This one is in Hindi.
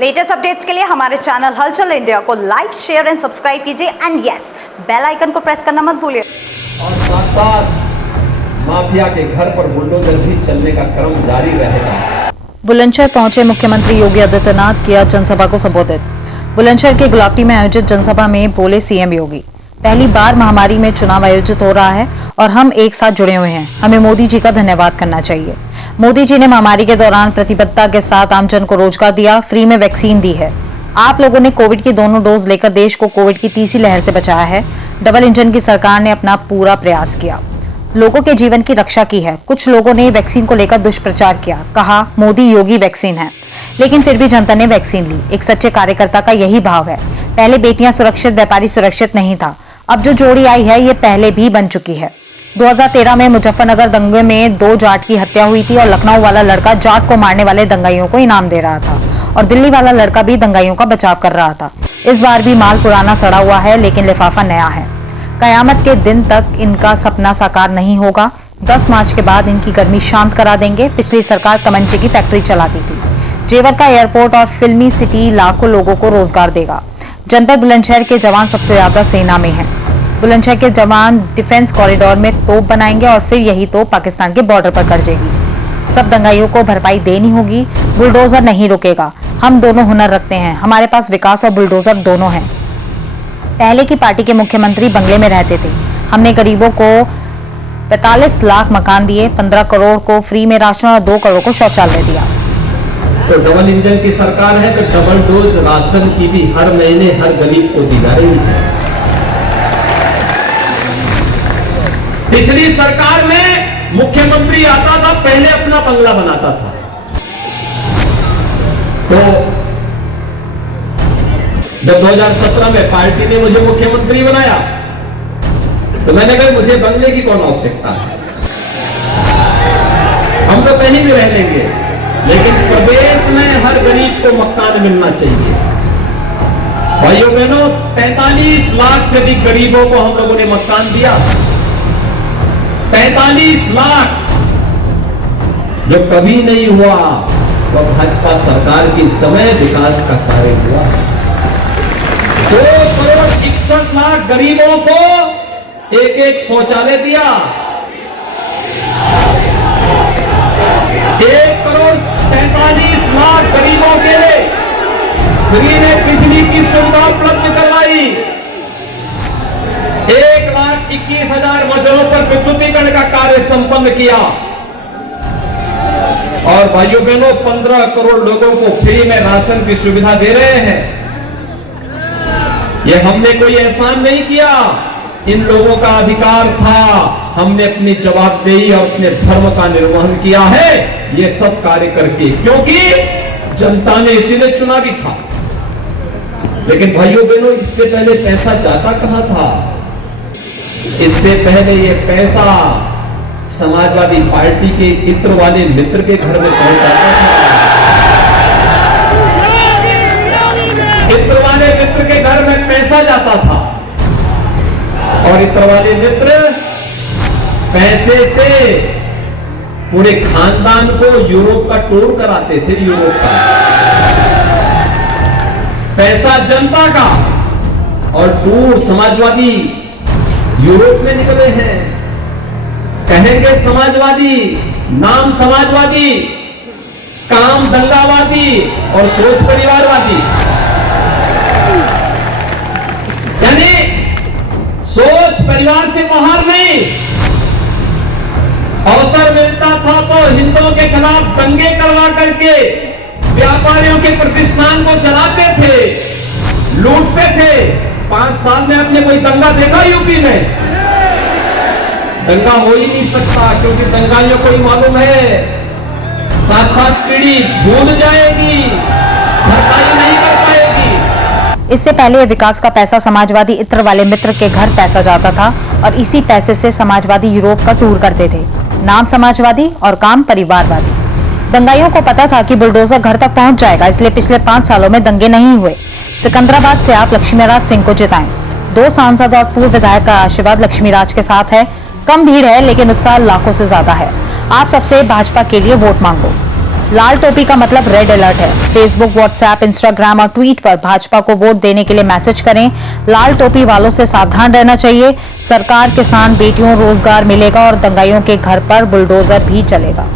लेटेस्ट अपडेट्स के लिए हमारे चैनल हलचल इंडिया को लाइक, शेयर एंड सब्सक्राइब कीजिए एंड यस, बेल आइकन को प्रेस करना मत भूलिए। और साथ साथ माफिया के घर पर बुलडोजर भी चलने का क्रम जारी रहेगा। बुलंदशहर पहुंचे मुख्यमंत्री योगी आदित्यनाथ, किया जनसभा को संबोधित। बुलंदशहर के गुलाबटी में आयोजित जनसभा में बोले सीएम योगी, पहली बार महामारी में चुनाव आयोजित हो रहा है और हम एक साथ जुड़े हुए हैं। हमें मोदी जी का धन्यवाद करना चाहिए। मोदी जी ने महामारी के दौरान प्रतिबद्धता के साथ आमजन को रोजगार दिया, फ्री में वैक्सीन दी है। आप लोगों ने कोविड की दोनों डोज लेकर देश को कोविड की तीसरी लहर से बचाया है। डबल इंजन की सरकार ने अपना पूरा प्रयास किया, लोगों के जीवन की रक्षा की है। कुछ लोगों ने वैक्सीन को लेकर दुष्प्रचार किया, कहा मोदी योगी वैक्सीन है, लेकिन फिर भी जनता ने वैक्सीन ली। एक सच्चे कार्यकर्ता का यही भाव है। पहले बेटियां सुरक्षित, व्यापारी सुरक्षित नहीं था, अब जो जोड़ी आई है ये पहले भी बन चुकी है। 2013 में मुजफ्फरनगर दंगे में 2 जाट की हत्या हुई थी और लखनऊ वाला लड़का जाट को मारने वाले दंगाइयों को इनाम दे रहा था और दिल्ली वाला लड़का भी दंगाइयों का बचाव कर रहा था। इस बार भी माल पुराना सड़ा हुआ है, लेकिन लिफाफा नया है। कयामत के दिन तक इनका सपना साकार नहीं होगा। 10 मार्च के बाद इनकी गर्मी शांत करा देंगे। पिछली सरकार तमंचे की फैक्ट्री चलाती थी। जेवर का एयरपोर्ट और फिल्मी सिटी लाखों लोगों को रोजगार देगा। जनपद बुलंदशहर के जवान सबसे ज्यादा सेना में हैं। बुलंदशहर के जवान डिफेंस कॉरिडोर में तोप बनाएंगे और फिर यही तोप पाकिस्तान के बॉर्डर पर गरजेगी। सब दंगाइयों को भरपाई देनी होगी। बुलडोजर नहीं रुकेगा। हम दोनों हुनर रखते हैं, हमारे पास विकास और बुलडोजर दोनों हैं। पहले की पार्टी के मुख्यमंत्री बंगले में रहते थे। हमने गरीबों को 45 लाख मकान दिए, 15 करोड़ को फ्री में राशन और 2 करोड़ को शौचालय दिया। तो डबल इंजन की सरकार है तो डबल डोज राशन की भी हर महीने हर गरीब को दी जा रही है। पिछली सरकार में मुख्यमंत्री आता था, पहले अपना बंगला बनाता था, तो जब 2017 में पार्टी ने मुझे मुख्यमंत्री बनाया तो मैंने कहा मुझे बंगले की कौन आवश्यकता है, हम तो कहीं भी रह लेंगे, लेकिन प्रदेश में हर गरीब को मकान मिलना चाहिए। भाइयों बहनों, 45 लाख से अधिक गरीबों को हम लोगों ने मकान दिया। 45 लाख जो कभी नहीं हुआ, तो भाजपा सरकार के समय विकास का कार्य हुआ। 2 करोड़ 61 लाख गरीबों को एक शौचालय दिया। 1 करोड़ 43 लाख गरीबों के लिए फ्री में बिजली की सुविधा उपलब्ध करवाई। 1,21,000 मजदूरों पर विद्युतीकरण का कार्य संपन्न किया। और भाइयों बहनों, 15 करोड़ लोगों को फ्री में राशन की सुविधा दे रहे हैं। यह हमने कोई एहसान नहीं किया, इन लोगों का अधिकार था। हमने अपनी जवाबदेही और अपने धर्म का निर्वहन किया है, ये सब कार्य करके, क्योंकि जनता ने इसीलिए चुना भी था। लेकिन भाइयों बहनों, इससे पहले पैसा जाता कहां था? इससे पहले ये पैसा समाजवादी पार्टी के इत्र वाले मित्र के घर में पहुंच जाता था। इत्र वाले मित्र के घर में पैसा जाता था और इत्र वाले मित्र पैसे से पूरे खानदान को यूरोप का टूर कराते थे। यूरोप का पैसा जनता का और टूर समाजवादी यूरोप में निकले हैं। कहेंगे समाजवादी, नाम समाजवादी, काम दंगावादी और सोच परिवारवादी। यानी सोच परिवार से बाहर नहीं। अवसर मिलता था तो हिंदुओं के खिलाफ दंगे करवा करके व्यापारियों के प्रतिष्ठान को जलाते थे, लूटते थे। 5 साल में आपने कोई दंगा देखा यूपी में? दंगा हो ही नहीं सकता, क्योंकि दंगाइयों को ही मालूम है 7 पीढ़ी भूल जाएगी, भरपाई नहीं कर पाएगी। इससे पहले विकास का पैसा समाजवादी इत्र वाले मित्र के घर पैसा जाता था और इसी पैसे से समाजवादी यूरोप का टूर करते थे। नाम समाजवादी और काम परिवारवादी। दंगाइयों को पता था कि बुलडोजर घर तक पहुंच जाएगा, इसलिए पिछले 5 सालों में दंगे नहीं हुए। सिकंदराबाद से आप लक्ष्मीराज सिंह को जिताएं। 2 सांसद और पूर्व विधायक का आशीर्वाद लक्ष्मीराज के साथ है। कम भीड़ है, लेकिन उत्साह लाखों से ज्यादा है। आप सबसे भाजपा के लिए वोट मांगो। लाल टोपी का मतलब रेड अलर्ट है। फेसबुक, व्हाट्सएप, इंस्टाग्राम और ट्वीट पर भाजपा को वोट देने के लिए मैसेज करें। लाल टोपी वालों से सावधान रहना चाहिए। सरकार, किसान, बेटियों, रोजगार मिलेगा और दंगाइयों के घर पर बुलडोजर भी चलेगा।